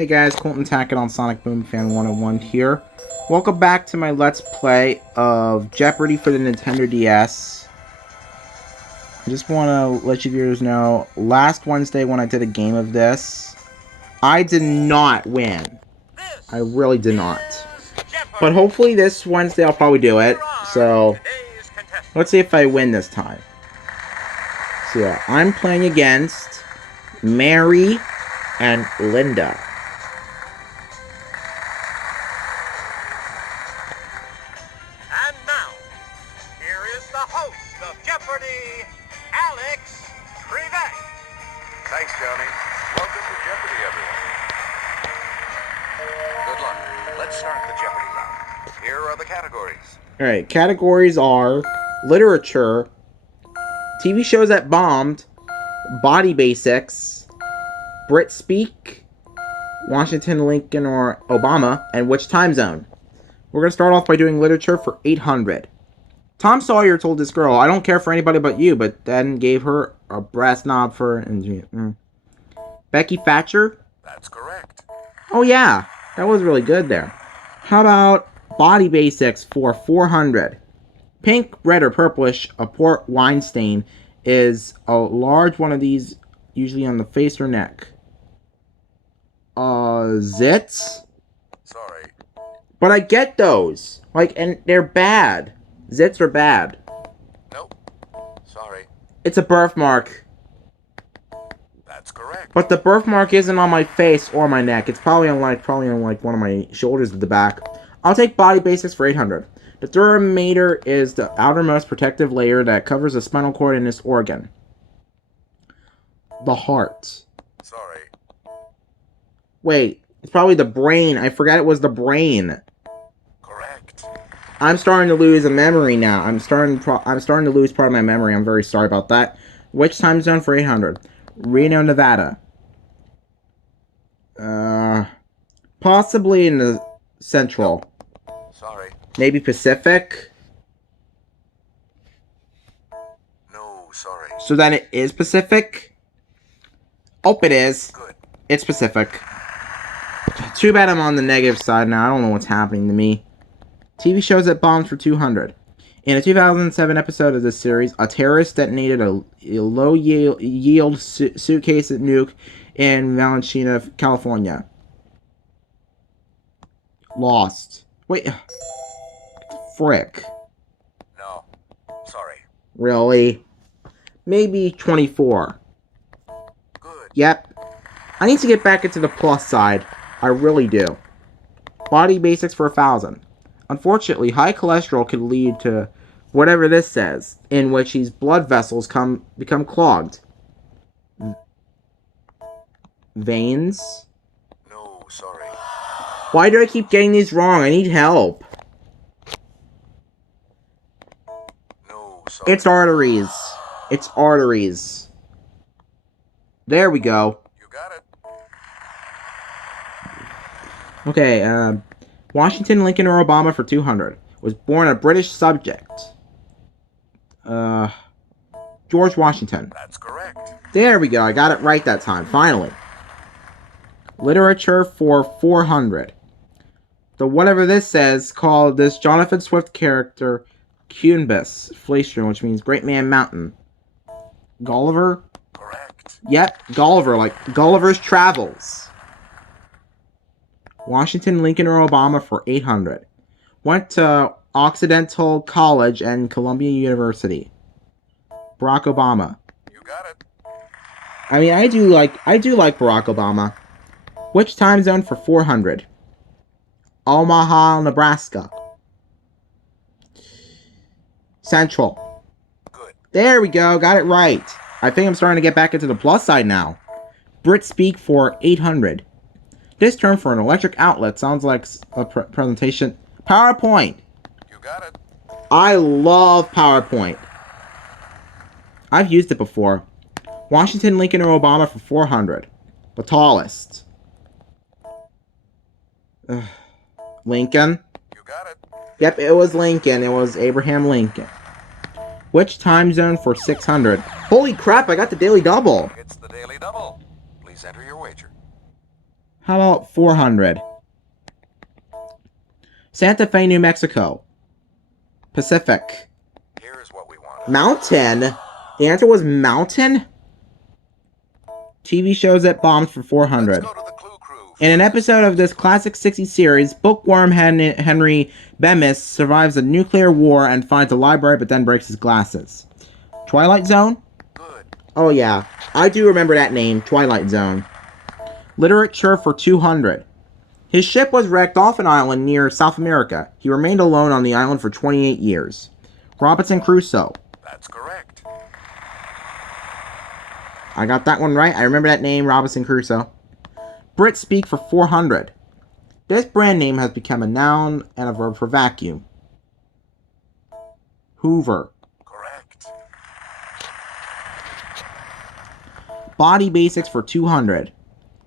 Hey guys, Colton Tackett on Sonic Boom Fan 101 here. Welcome back to my Let's Play of Jeopardy for the Nintendo DS. I just want to let you viewers know, last Wednesday when I did a game of this, I did not win. I really did not. But hopefully this Wednesday I'll probably do it. So, let's see if I win this time. So yeah, I'm playing against Mary and Linda. And now, here is the host of Jeopardy, Alex Trebek. Thanks, Johnny. Welcome to Jeopardy, everyone. Good luck. Let's start the Jeopardy round. Here are the categories. Alright, categories are literature, TV shows that bombed, body basics, Brit speak, Washington, Lincoln, or Obama, and which time zone. We're going to start off by doing literature for 800. Tom Sawyer told this girl, "I don't care for anybody but you," but then gave her a brass knob for... Becky Thatcher? That's correct. Oh yeah, that was really good there. How about body basics for 400? Pink, red, or purplish, a port wine stain is a large one of these, usually on the face or neck. Zits? Sorry. But I get those. Like, and they're bad. Zits are bad. Nope. Sorry. It's a birthmark. That's correct. But the birthmark isn't on my face or my neck. It's probably on like one of my shoulders at the back. I'll take body basics for 800. The durameter is the outermost protective layer that covers the spinal cord in this organ. The heart. Sorry. Wait, it's probably the brain. I forgot it was the brain. Correct. I'm starting to lose a memory now. I'm starting to lose part of my memory. I'm very sorry about that. Which time zone for 800? Reno, Nevada. Possibly in the central. Sorry. Maybe Pacific. No, sorry. So then it is Pacific? Oh, it is. Good. It's Pacific. Too bad I'm on the negative side now. I don't know what's happening to me. TV shows that bombed for 200. In a 2007 episode of this series, a terrorist detonated a low-yield suitcase nuke in Valencia, California. Lost. Wait. Frick. No. Sorry. Really? Maybe 24. Good. Yep. I need to get back into the plus side. I really do. Body basics for 1,000. Unfortunately, high cholesterol could lead to whatever this says, in which these blood vessels become clogged. Veins? No, sorry. Why do I keep getting these wrong? I need help. No, sorry. It's arteries. It's arteries. There we go. You got it. Okay, Washington, Lincoln, or Obama for 200. Was born a British subject. George Washington. That's correct. There we go. I got it right that time. Finally. Literature for 400. The whatever this says called this Jonathan Swift character Cunbus Fleischer, which means Great Man Mountain. Gulliver? Correct. Yep, Gulliver, like Gulliver's Travels. Washington, Lincoln, or Obama for 800. Went to Occidental College and Columbia University. Barack Obama. You got it. I mean, I do like Barack Obama. Which time zone for 400? Omaha, Nebraska. Central. Good. There we go, got it right. I think I'm starting to get back into the plus side now. Brit speak for 800. This term for an electric outlet sounds like a presentation. PowerPoint. You got it. I love PowerPoint. I've used it before. Washington, Lincoln, or Obama for 400. The tallest. Lincoln. You got it. Yep, it was Lincoln. It was Abraham Lincoln. Which time zone for 600? Holy crap, I got the daily double. It's the Daily Double. Please enter your wager. How about 400? Santa Fe, New Mexico. Pacific. Here's what we want. Mountain? The answer was mountain? TV shows that bombed for 400. Let's go to the Clue Crew. In an episode of this classic 60s series, bookworm Henry Bemis survives a nuclear war and finds a library but then breaks his glasses. Twilight Zone? Good. Oh yeah, I do remember that name, Twilight Zone. Literature for 200. His ship was wrecked off an island near South America. He remained alone on the island for 28 years. Robinson Crusoe. That's correct. I got that one right. I remember that name, Robinson Crusoe. Brits speak for 400. This brand name has become a noun and a verb for vacuum. Hoover. Correct. Body basics for 200.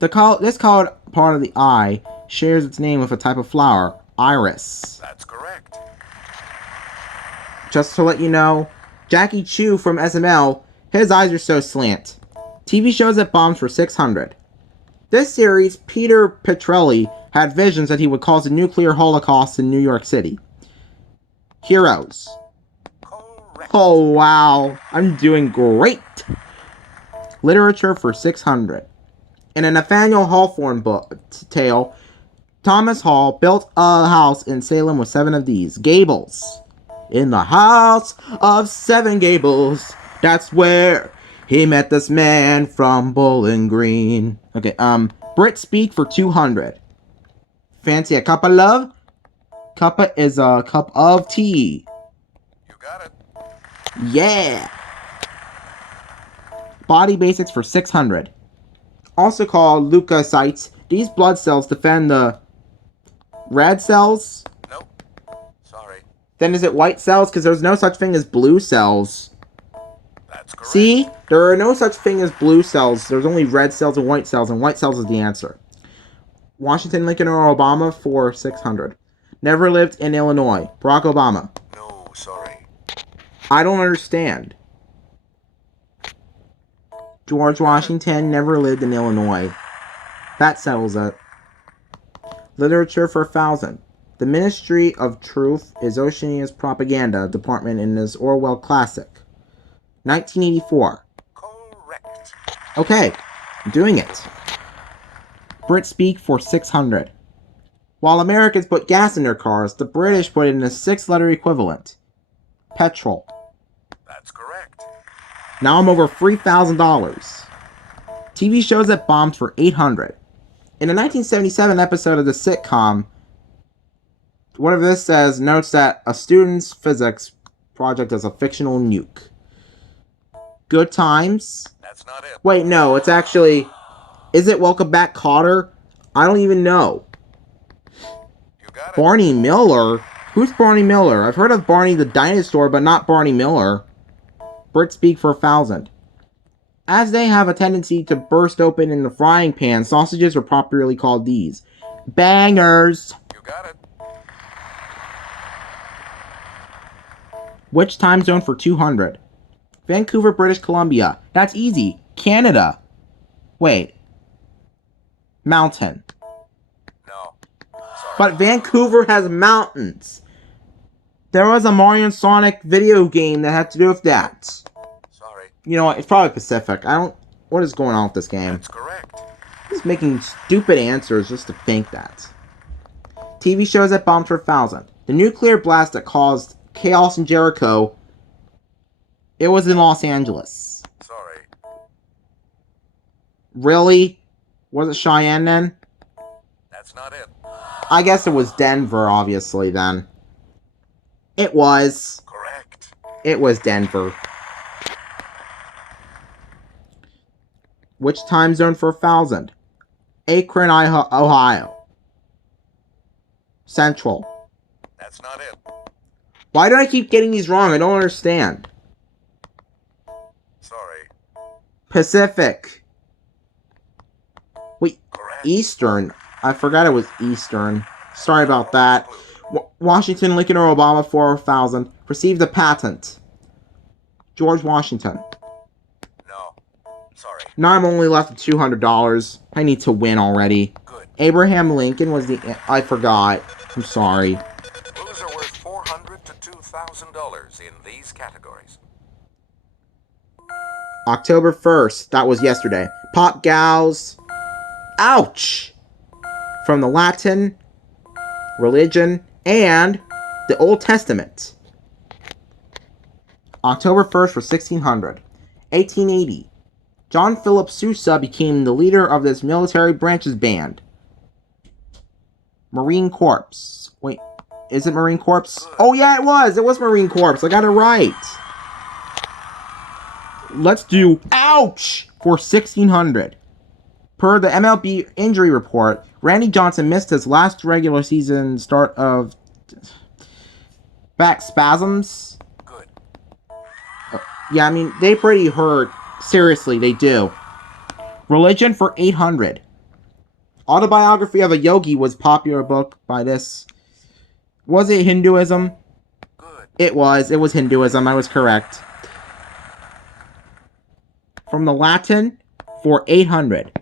This colored part of the eye shares its name with a type of flower, iris. That's correct. Just to let you know, Jackie Chu from SML, his eyes are so slant. TV shows that bombed for 600. This series, Peter Petrelli had visions that he would cause a nuclear holocaust in New York City. Heroes. Correct. Oh wow, I'm doing great. Literature for 600. In a Nathaniel Hawthorne tale, Thomas Hall built a house in Salem with 7 of these. Gables. In the house of 7 gables, that's where he met this man from Bowling Green. Okay, Brit speak for 200. Fancy a cup of love? Cuppa is a cup of tea. You got it. Yeah! Body basics for 600. Also called leukocytes, these blood cells defend the red cells. Nope. Sorry. Then is it white cells? Because there's no such thing as blue cells. That's correct. See? There are no such thing as blue cells. There's only red cells and white cells is the answer. Washington, Lincoln, or Obama for 600. Never lived in Illinois. Barack Obama. No, sorry. I don't understand. George Washington never lived in Illinois. That settles it. Literature for 1,000. The Ministry of Truth is Oceania's propaganda department in this Orwell classic. 1984. Correct. Okay, I'm doing it. Brits speak for 600. While Americans put gas in their cars, the British put in a 6-letter equivalent. Petrol. That's correct. Now I'm over $3,000. TV shows that bombed for 800. In a 1977 episode of the sitcom, whatever this says notes that a student's physics project is a fictional nuke. Good Times? That's not it. Wait, no, it's actually... Is it Welcome Back, Kotter? I don't even know. You got it. Barney Miller? Who's Barney Miller? I've heard of Barney the dinosaur, but not Barney Miller. Brits speak for 1,000. As they have a tendency to burst open in the frying pan, sausages are popularly called these. Bangers! You got it. Which time zone for 200? Vancouver, British Columbia. That's easy. Canada. Wait. Mountain. No. Sorry. But Vancouver has mountains. There was a Mario and Sonic video game that had to do with that. Sorry. You know what? It's probably Pacific. What is going on with this game? That's correct. He's making stupid answers just to think that. TV shows that bombed for 1,000. The nuclear blast that caused chaos in Jericho. It was in Los Angeles. Sorry. Really? Was it Cheyenne then? That's not it. I guess it was Denver, obviously, then. It was. Correct. It was Denver. Which time zone for 1,000? Akron, Ohio. Central. That's not it. Why do I keep getting these wrong? I don't understand. Sorry. Pacific. Wait, Correct. Eastern. I forgot it was Eastern. Sorry about that. Washington, Lincoln, or Obama for 1,000. Received a patent. George Washington. No. Sorry. Now I'm only left with $200. I need to win already. Good. Abraham Lincoln was the... I forgot. I'm sorry. Clues are worth $400 to $2,000 in these categories. October 1st. That was yesterday. Pop gals. Ouch! From the Latin, religion, and the Old Testament. October 1st for 1600. 1880. John Philip Sousa became the leader of this military branches band. Marine Corps. Wait, is it Marine Corps? Oh yeah, it was. It was Marine Corps. I got it right. Let's do ouch for 1600. Per the MLB injury report, Randy Johnson missed his last regular season start of back spasms. Good. Yeah, I mean, they pretty hurt. Seriously, they do. Religion for 800. Autobiography of a Yogi was a popular book by this. Was it Hinduism? Good. It was. It was Hinduism. I was correct. From the Latin for 800.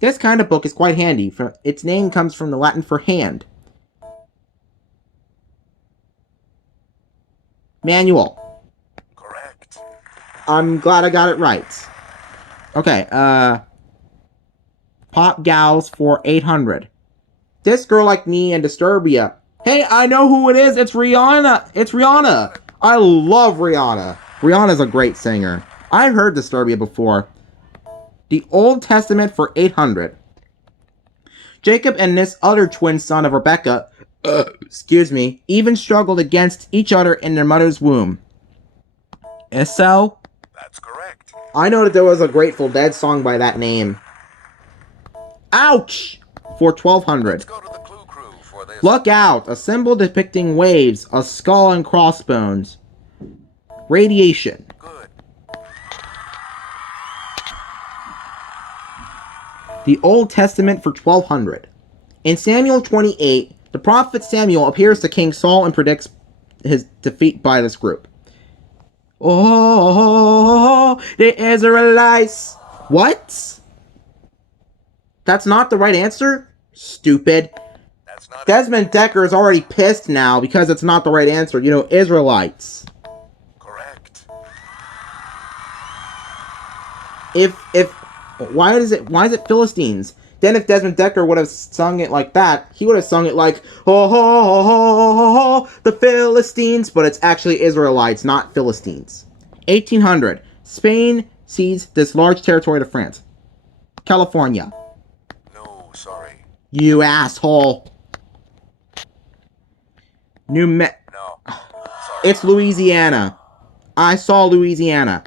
This kind of book is quite handy. Its name comes from the Latin for hand. Manual. Correct. I'm glad I got it right. Okay, Pop Gals for 800. This Girl Like Me and Disturbia. Hey, I know who it is. It's Rihanna. It's Rihanna. I love Rihanna. Rihanna's a great singer. I've heard Disturbia before. The Old Testament for 800. Jacob and this other twin son of Rebecca, even struggled against each other in their mother's womb. Esau? That's correct. I know that there was a Grateful Dead song by that name. Ouch! For 1200. Let's go to the Clue Crew for this. Look out! A symbol depicting waves, a skull and crossbones. Radiation. Good. The Old Testament for 1200. In Samuel 28, the prophet Samuel appears to King Saul and predicts his defeat by this group. Oh, the Israelites. What? That's not the right answer? Stupid. That's not Desmond Decker is already pissed now because it's not the right answer. You know, Israelites. correct. Why is it Philistines? Then if Desmond Decker would have sung it like that, he would have sung it like, oh, ho, ho, ho, ho, the Philistines, but it's actually Israelites, not Philistines. 1800. Spain cedes this large territory to France. California. No, sorry. You asshole. No. Sorry. It's Louisiana. I saw Louisiana.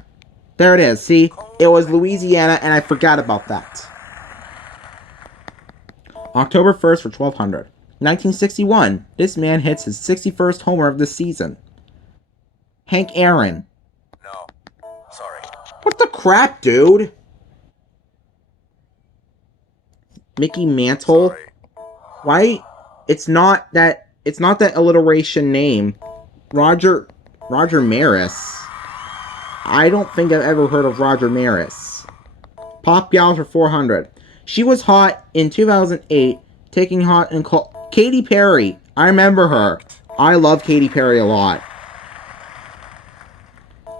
There it is, see? It was Louisiana, and I forgot about that. October 1st for 1200. 1961. This man hits his 61st homer of the season. Hank Aaron. No. Sorry. What the crap, dude? Mickey Mantle? Sorry. Why? It's not that alliteration name. Roger Maris. I don't think I've ever heard of Roger Maris. Pop Gal for 400. She was hot in 2008, taking hot and called Katy Perry. I remember her. I love Katy Perry a lot.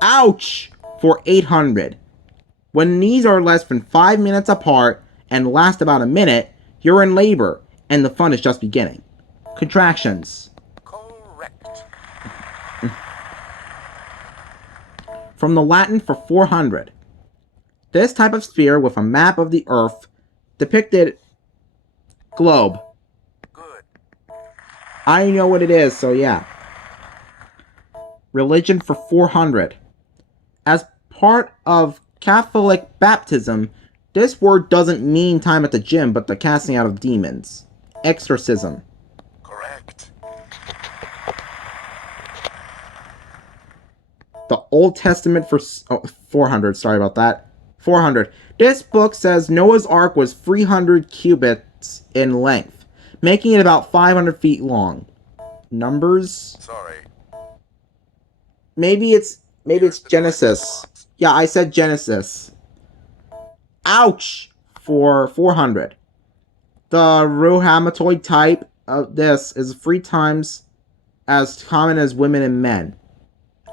Ouch! For 800. When knees are less than 5 minutes apart and last about a minute, you're in labor, and the fun is just beginning. Contractions. Correct. From the Latin for 400. This type of sphere with a map of the Earth depicted globe. Good. I know what it is, so yeah. Religion for 400. As part of Catholic baptism, this word doesn't mean time at the gym, but the casting out of demons. Exorcism. Correct. The Old Testament for 400. Sorry about that. 400. This book says Noah's Ark was 300 cubits in length, making it about 500 feet long. Numbers? Sorry. Maybe it's Genesis. Yeah, I said Genesis. Ouch! For 400. The rheumatoid type of this is 3 times as common as women and men.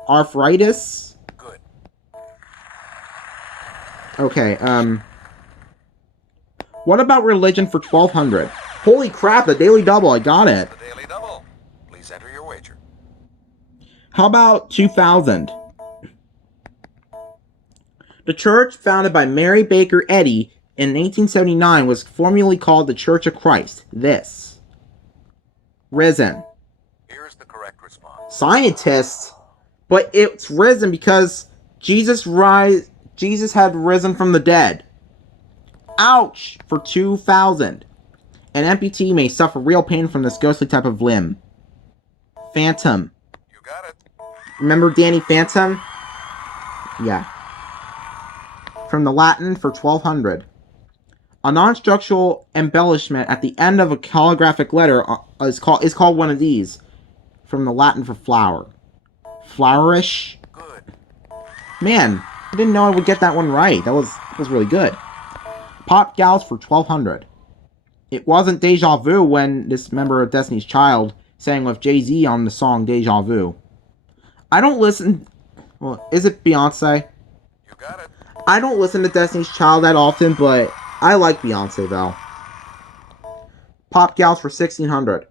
Arthritis. Good. Okay, what about religion for 1200? Holy crap, the Daily Double, I got it. The Daily Double. Please enter your wager. How about 2000? The church founded by Mary Baker Eddy in 1879 was formerly called the Church of Christ. This. Risen. Here's the correct response. Scientists, but it's risen because Jesus had risen from the dead. Ouch! For 2000. An amputee may suffer real pain from this ghostly type of limb. Phantom. You got it. Remember Danny Phantom? Yeah. From the Latin for 1200. A non-structural embellishment at the end of a calligraphic letter is called one of these. From the Latin for flower. Flourish. Good. Man, I didn't know I would get that one right. That was really good. Pop Gals for 1200. It wasn't Deja Vu when this member of Destiny's Child sang with Jay-Z on the song Deja Vu. I don't listen... Well, is it Beyonce? You got it. I don't listen to Destiny's Child that often, but I like Beyonce, though. Pop Gals for 1600.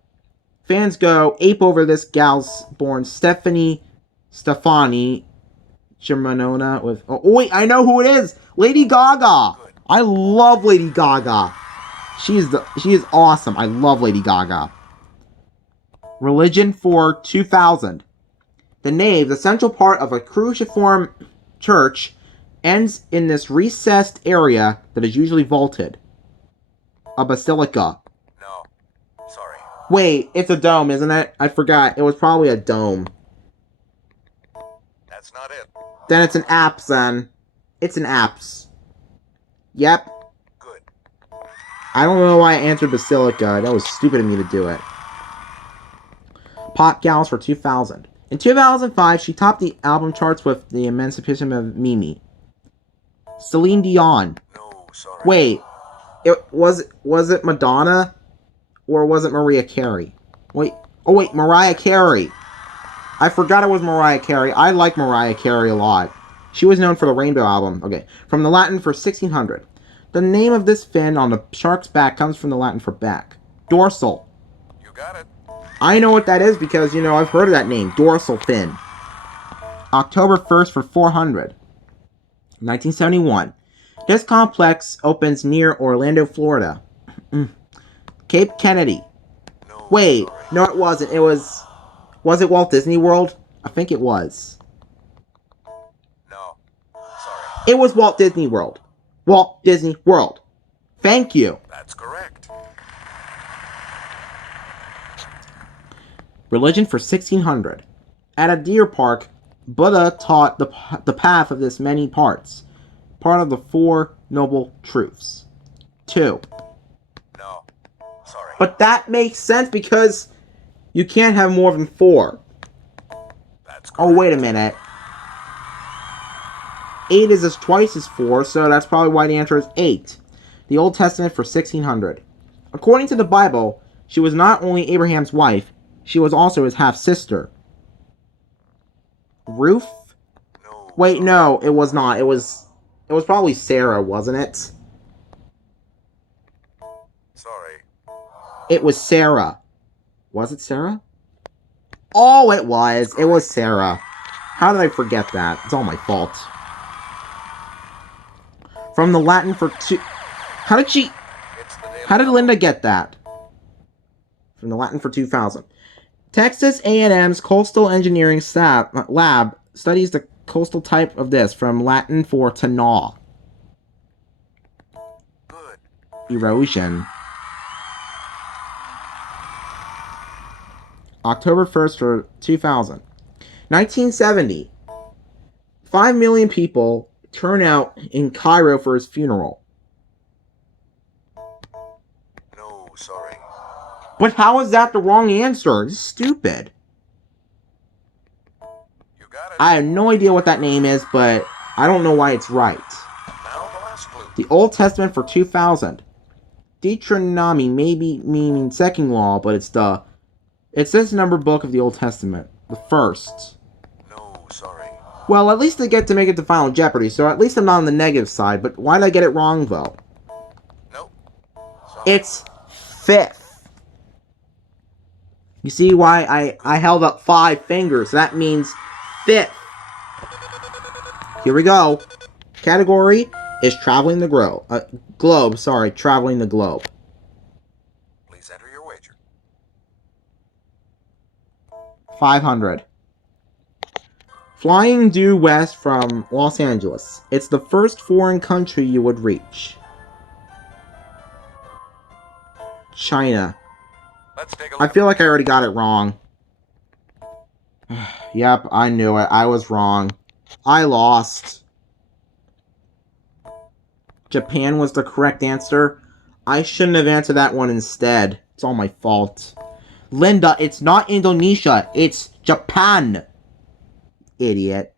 Fans go ape over this gal's born Stefani Germanona with... Oh, wait, I know who it is! Lady Gaga! Good. I love Lady Gaga. She is awesome. I love Lady Gaga. Religion for 2000. The nave, the central part of a cruciform church, ends in this recessed area that is usually vaulted. A basilica. No. Sorry. Wait, it's a dome, isn't it? I forgot. It was probably a dome. That's not it. Then it's an apse, then. It's an apse. Yep. Good. I don't know why I answered basilica. That was stupid of me to do it. Pop Gals for 2000. In 2005, she topped the album charts with The Emancipation of Mimi. Celine Dion. No, sorry. Wait, was it Madonna? Or was it Mariah Carey? Wait, Mariah Carey. I forgot it was Mariah Carey. I like Mariah Carey a lot. She was known for the Rainbow album. Okay, from the Latin for 1600. The name of this fin on the shark's back comes from the Latin for back. Dorsal. You got it. I know what that is because, I've heard of that name. Dorsal fin. October 1st for 400. 1971. This complex opens near Orlando, Florida. Cape Kennedy. No. Wait, Sorry. no it wasn't. It was... Was it Walt Disney World? I think it was. No. Sorry. It was Walt Disney World. Walt Disney World. Thank you. That's correct. Religion for 1600. At a deer park, Buddha taught the path of this many parts. Part of the Four Noble Truths. 2. No. Sorry. But that makes sense because you can't have more than 4. That's correct. Oh, wait a minute. 8 is twice as 4, so that's probably why the answer is 8. The Old Testament for 1600. According to the Bible, she was not only Abraham's wife, she was also his half-sister. Ruth? No. Wait, no, it was not. It was probably Sarah, wasn't it? Sorry. It was Sarah. Was it Sarah? Oh, it was. It was Sarah. How did I forget that? It's all my fault. From the Latin for 2... How did she... It's the Daily How did Double. Linda get that? From the Latin for 2000. Texas A&M's Coastal Engineering Lab studies the coastal type of this, from Latin for to gnaw. Good. Erosion. October 1st for 2000. 1970. 5 million people turn out in Cairo for his funeral. No, sorry. But how is that the wrong answer? It's stupid. You got it. I have no idea what that name is, but I don't know why it's right. Now the last clue. The Old Testament for 2000. Deuteronomy maybe meaning second law, but it's this number book of the Old Testament. The first. No, sorry. Well, at least I get to make it to Final Jeopardy, so at least I'm not on the negative side, but why did I get it wrong, though? Nope. Sorry. It's fifth. You see why I held up 5 fingers? That means fifth. Here we go. Category is traveling the globe. Sorry, traveling the globe. Please enter your wager. 500. Flying due west from Los Angeles. It's the first foreign country you would reach. China. Let's take a I look. feel like I already got it wrong. Yep, I knew it. I was wrong. I lost. Japan was the correct answer. I shouldn't have answered that one instead. It's all my fault. Linda, it's not Indonesia. It's Japan. Idiot.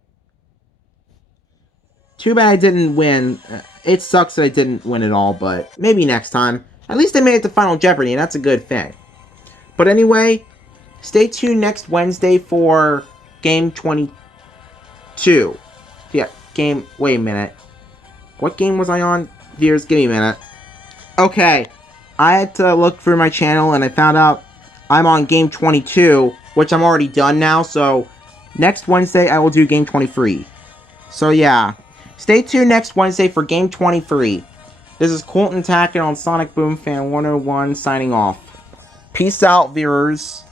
Too bad I didn't win. It sucks that I didn't win it all, but maybe next time. At least I made it to Final Jeopardy, and that's a good thing. But anyway, stay tuned next Wednesday for Game 22. Yeah, wait a minute. What game was I on? Viewers, give me a minute. Okay, I had to look through my channel, and I found out I'm on Game 22, which I'm already done now, so next Wednesday I will do Game 23. So yeah, stay tuned next Wednesday for Game 23. This is Colton Tackett on Sonic Boom Fan 101 signing off. Peace out, viewers.